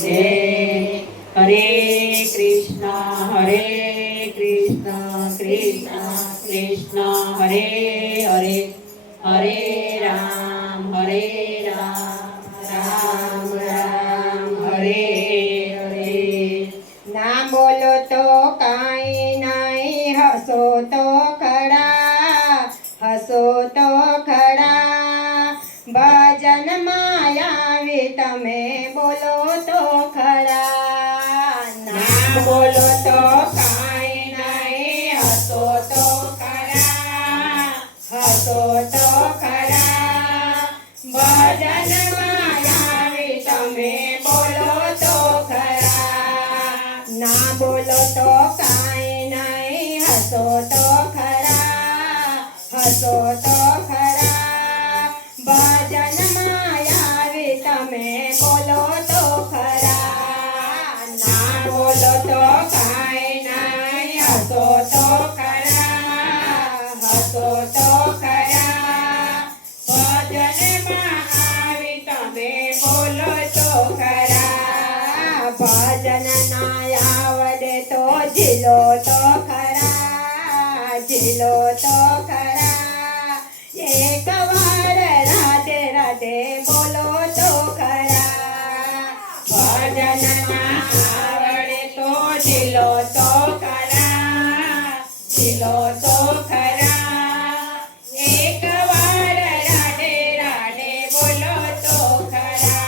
જય. હરે કૃષ્ણ કૃષ્ણ કૃષ્ણ હરે હરે, હરે રામ રામ રામ હરે હરે. ના બોલો તો કાંઈ નહીં, હસો તો ખરા, હસો તો ખરા. ભજનમાં આવી તમે બોલો તો ખરા. ના બોલો તો કાંઈ નહીં, હસો તો ખરા, હસો તો ખરા. ભજનમાં આવી તમે બોલો તો ખરા. ના બોલો તો કાંઈ નહીં, હસો તો ખરા, હસો તો ખરા. ભજનમાં આવી તમે બોલો તો ખરા. ના બોલો તો કાંઈ નહીં, હસો તો ખરા, હસો તો ખરા. ભજનમાં આવી તમે બોલો તો ખરા. ભજન ના આવડે તો ઝીલો તો ખરા, ઝીલો તો ખરા. એક વાર રાધે રાધે બોલો તો ખરા. ભજન ના આવડે તો ઝીલો તો ખરા, ઝીલો તો ખરા. એક વાર રાધે રાધે બોલો તો ખરા.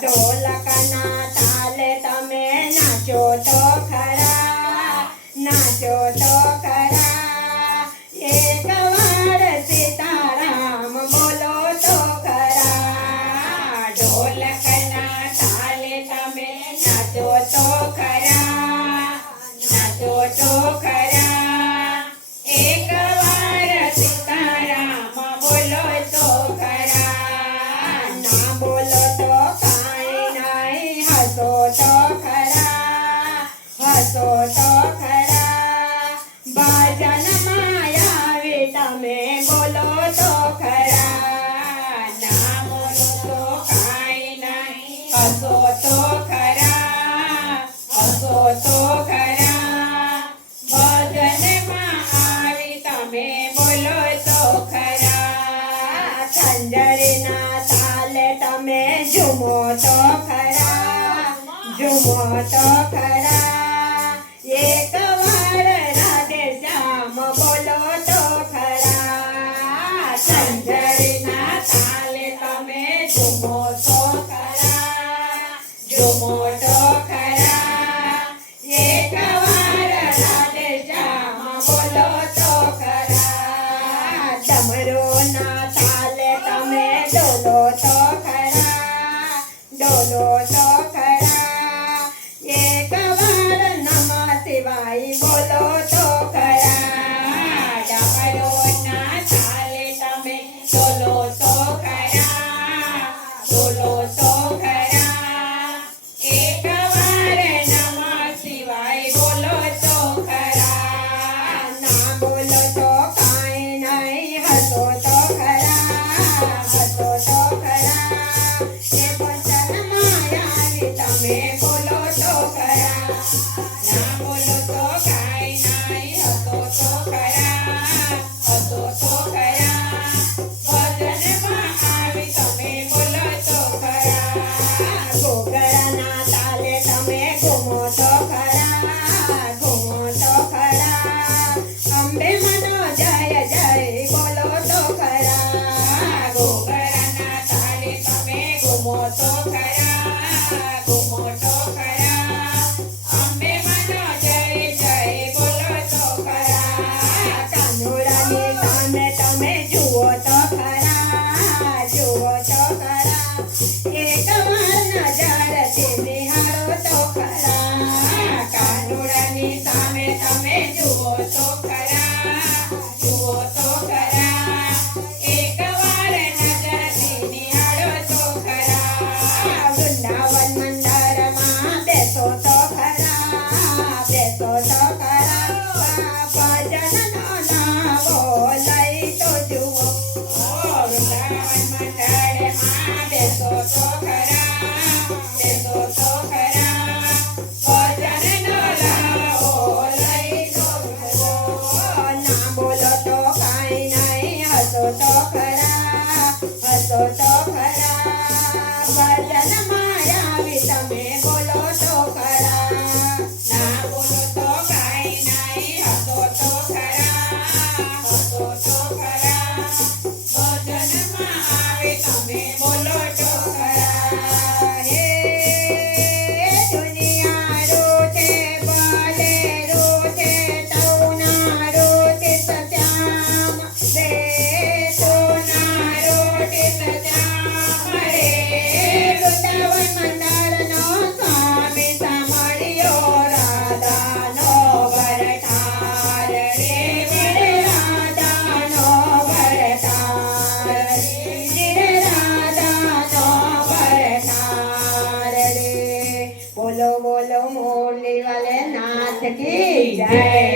ઢોલકના તાલે તમે નાચો તો ખરા, નાચો તો ખરા. એક વાર સીતારામ બોલો તો ખરા. ઢોલકના તાલે તમે નાચો તો ખરા, નાચો તો ખરા. એક વાર સીતારામ બોલો તો ખરા. ના બોલો તો કાંઈ નહીં, હસો તો ખરા, હસો તો ખરા. ભજનમાં આવી તમે બોલો તો ખરા. ના બોલો તો કાંઈ નહીં, હસો તો ખરા, હસો તો ખરા. ભજનમાં આવી તમે બોલો તો ખરા. ખંજરીના તાલે તમે ઝૂમો તો ખરા, ઝૂમો તો ખરા. એક વાર રાધે શ્યામ બોલો તો ખરા. ખંજરીના તાલે તમે ઝૂમો તો ખરા, ઝૂમો તો ખરા. એક વાર રાધે શ્યામ બોલો તો ખરા. ડમરુના તાલે તમે ડોલો તો ખરા, ડોલો તો ખરા. એક વાર નમઃ શિવાય બોલો તો ખરા. ડમરુના તાલે તમે ડોલો તો ખરા, ડોલો તો ખરા. એક વાર નમઃ શિવાય બોલો તો ખરા. ના બોલો તો કાંઈ નહીં, હસો તો ખરા, હસો તો ખરા. એ ભજનમાં આવી તમે બોલો તો ખરા. ના બોલો તો કાંઈ નહીં, હસો તો ખરા, હસો તો ખરા. ભજનમાં આવી તમે બોલો તો ખરા. ઘોઘરાના તાલે તમે ઘૂમો તો ખરા, ઘૂમો તો ખરા. અંબે મનો જય જય બોલો તો ખરા. ઘોઘરાના તાલે તમે ઘૂમો તો ખરા, ઘૂમો તો ખરા. અંબે મનો જય જય બોલો તો ખરા. કાનુડાની સામે તમે જુઓ તો ખરા, જુઓ તો ખરા. એક વાર નજરથી નિહાળો તો ખરા. કાનુડાની સામે તમે જુઓ તો ખરા, જુઓ તો ખરા. એક વાર નજરથી નિહાળો તો ખરા. વૃંદાવન મંદિરમાં બેસો તો ખરા, બેસો તો ખરા. ભજનનો નાવો લઈ તો જુઓ. વૃંદાવન મંદિરમાં બેસો તો ખરા, બેસો તો બોલો બોલો મુરલી વાલે નાથ કી જય